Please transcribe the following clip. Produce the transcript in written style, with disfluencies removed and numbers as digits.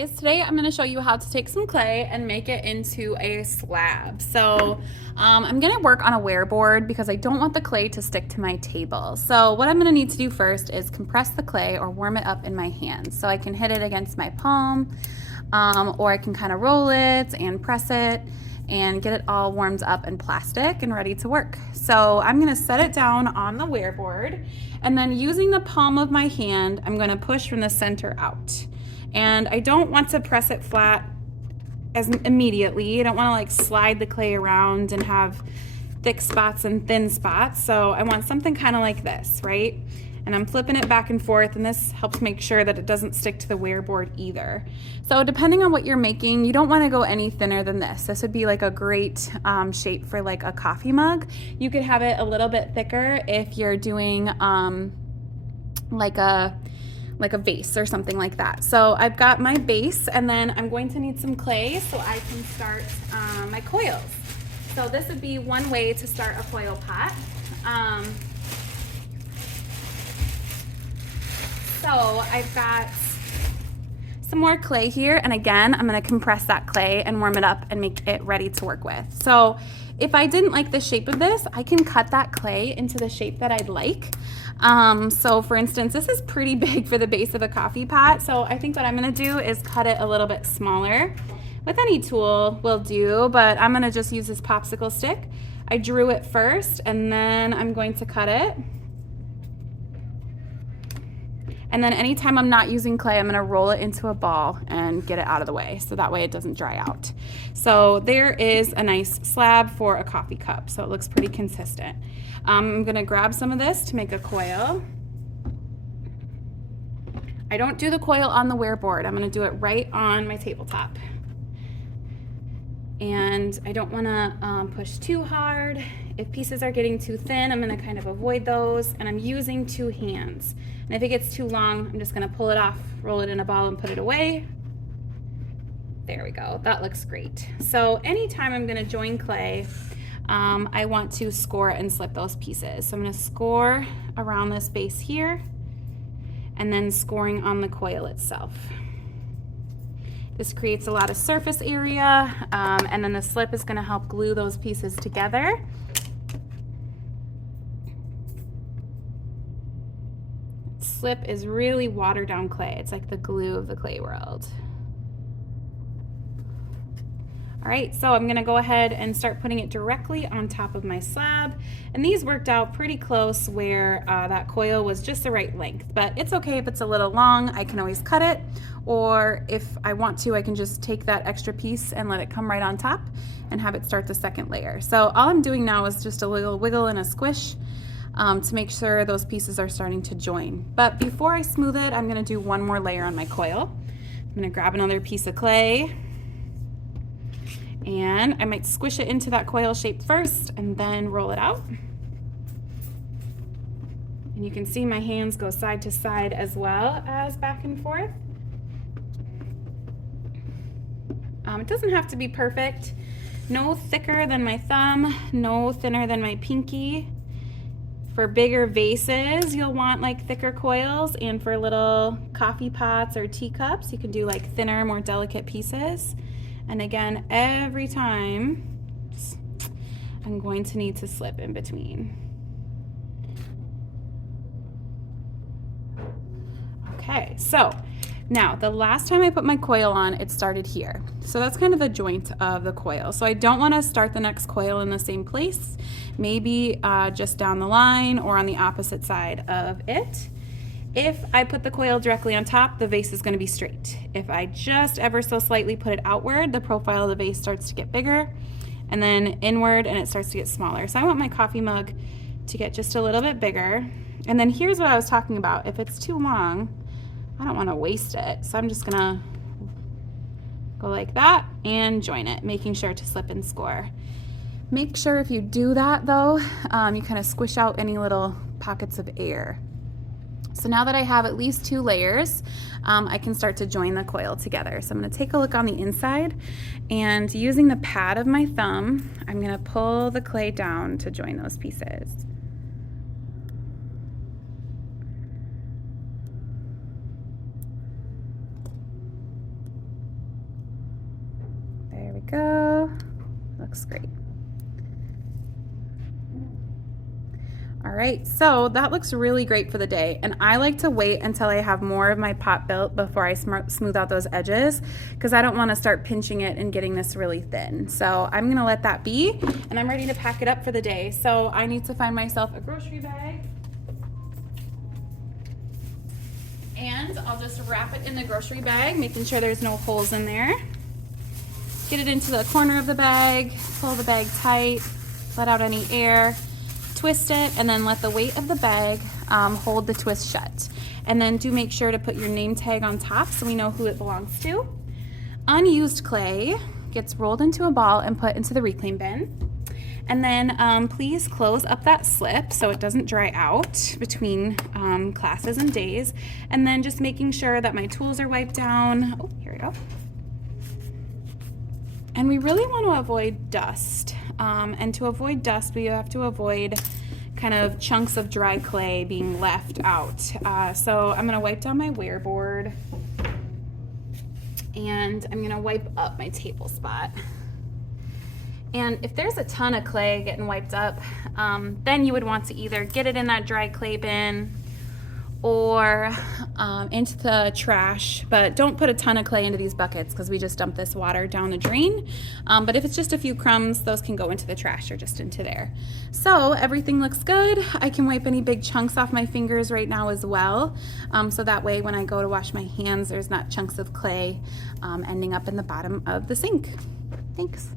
guys, today I'm going to show you how to take some clay and make it into a slab. So I'm going to work on a wear board because I don't want the clay to stick to my table. So what I'm going to need to do first is compress the clay or warm it up in my hands. So I can hit it against my palm or I can kind of roll it and press it and get it all warmed up in plastic and ready to work. So I'm going to set it down on the wear board, and then using the palm of my hand, I'm going to push from the center out. And I don't want to press it flat as immediately. I don't want to like slide the clay around and have thick spots and thin spots. So I want something kind of like this, right? And I'm flipping it back and forth, and this helps make sure that it doesn't stick to the wear board either. So depending on what you're making, you don't want to go any thinner than this. This would be like a great shape for like a coffee mug. You could have it a little bit thicker if you're doing like a vase or something like that. So I've got my base, and then I'm going to need some clay so I can start my coils. So this would be one way to start a coil pot. So I've got some more clay here, and again, I'm gonna compress that clay and warm it up and make it ready to work with. So if I didn't like the shape of this, I can cut that clay into the shape that I'd like. So for instance, this is pretty big for the base of a coffee pot. So I think what I'm gonna do is cut it a little bit smaller. With any tool will do, but I'm gonna just use this popsicle stick. I drew it first, and then I'm going to cut it. And then anytime I'm not using clay, I'm gonna roll it into a ball and get it out of the way, so that way it doesn't dry out. So there is a nice slab for a coffee cup, so it looks pretty consistent. I'm gonna grab some of this to make a coil. I don't do the coil on the wear board. I'm gonna do it right on my tabletop. And I don't wanna push too hard. If pieces are getting too thin, I'm gonna kind of avoid those, and I'm using two hands. And if it gets too long, I'm just gonna pull it off, roll it in a ball, and put it away. There we go, that looks great. So anytime I'm gonna join clay, I want to score and slip those pieces. So I'm gonna score around this base here, and then scoring on the coil itself. This creates a lot of surface area, and then the slip is gonna help glue those pieces together. Slip is really watered down clay. It's like the glue of the clay world. All right, so I'm gonna go ahead and start putting it directly on top of my slab. And these worked out pretty close where that coil was just the right length, but it's okay if it's a little long. I can always cut it, or if I want to, I can just take that extra piece and let it come right on top and have it start the second layer. So all I'm doing now is just a little wiggle and a squish to make sure those pieces are starting to join. But before I smooth it, I'm gonna do one more layer on my coil. I'm gonna grab another piece of clay, and I might squish it into that coil shape first and then roll it out. And you can see my hands go side to side as well as back and forth. It doesn't have to be perfect. No thicker than my thumb, no thinner than my pinky. For bigger vases, you'll want like thicker coils, and for little coffee pots or teacups, you can do like thinner, more delicate pieces. And again, every time, I'm going to need to slip in between. Okay, so now the last time I put my coil on, it started here. So that's kind of the joint of the coil. So I don't want to start the next coil in the same place, maybe just down the line or on the opposite side of it. If I put the coil directly on top, the vase is going to be straight. If I just ever so slightly put it outward, the profile of the vase starts to get bigger, and then inward, and it starts to get smaller. So I want my coffee mug to get just a little bit bigger. And then here's what I was talking about. If it's too long, I don't want to waste it. So I'm just gonna go like that and join it, making sure to slip and score. Make sure if you do that though, you kind of squish out any little pockets of air. So now that I have at least two layers, I can start to join the coil together. So I'm gonna take a look on the inside, and using the pad of my thumb, I'm gonna pull the clay down to join those pieces. we go. Looks great. All right, so that looks really great for the day. And I like to wait until I have more of my pot built before I smooth out those edges, because I don't want to start pinching it and getting this really thin. So I'm gonna let that be, and I'm ready to pack it up for the day. So I need to find myself a grocery bag. And I'll just wrap it in the grocery bag, making sure there's no holes in there. Get it into the corner of the bag, pull the bag tight, let out any air. Twist it, and then let the weight of the bag hold the twist shut. And then do make sure to put your name tag on top so we know who it belongs to. Unused clay gets rolled into a ball and put into the reclaim bin. And then please close up that slip so it doesn't dry out between classes and days. And then just making sure that my tools are wiped down. Oh, here we go. And we really want to avoid dust. And to avoid dust, we have to avoid kind of chunks of dry clay being left out. So I'm going to wipe down my wear board, and I'm going to wipe up my table spot. And if there's a ton of clay getting wiped up, then you would want to either get it in that dry clay bin or into the trash, but don't put a ton of clay into these buckets because we just dump this water down the drain. But if it's just a few crumbs, those can go into the trash or just into there. So everything looks good. I can wipe any big chunks off my fingers right now as well. So that way when I go to wash my hands, there's not chunks of clay ending up in the bottom of the sink. Thanks.